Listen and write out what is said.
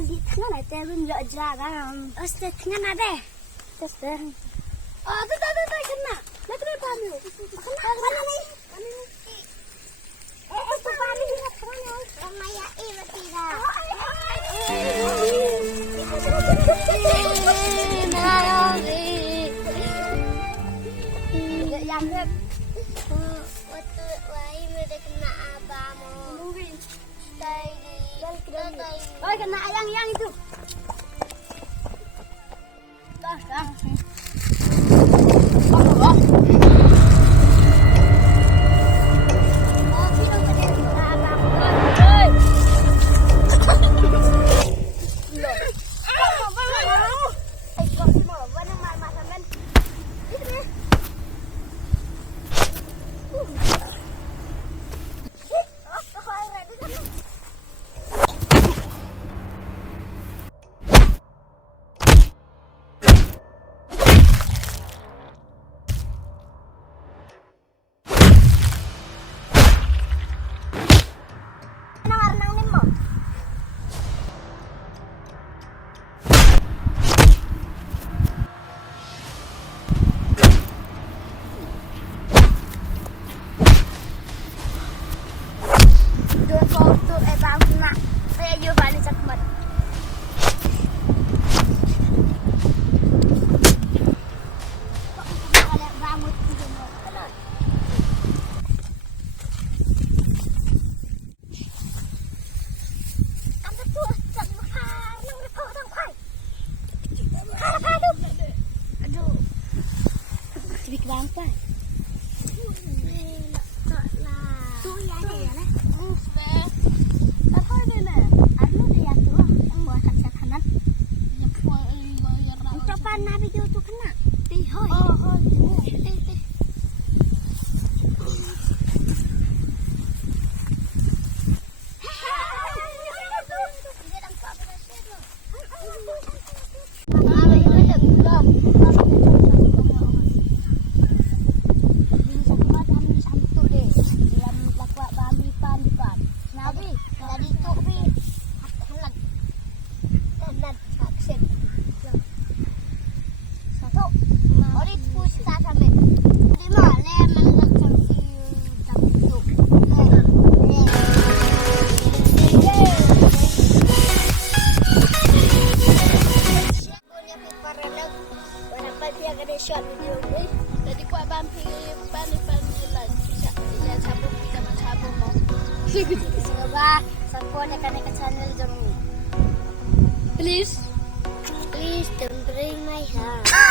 di tengah nak terun jalan. Oke tengah ada. Terus deh. Oh tu kena. Nak kena pamil. Kena mana ni? Tu pamil ni kena ni. Ramaya berarti dah. Yang waktu wahai mereka kena abamu. Mungkin. Oh kena yang itu. Dah. Short video ni. Jadi kuat bampi pan-pan ya cabut kita macam mau. Coba support kan ke channel jom. Please don't break my heart.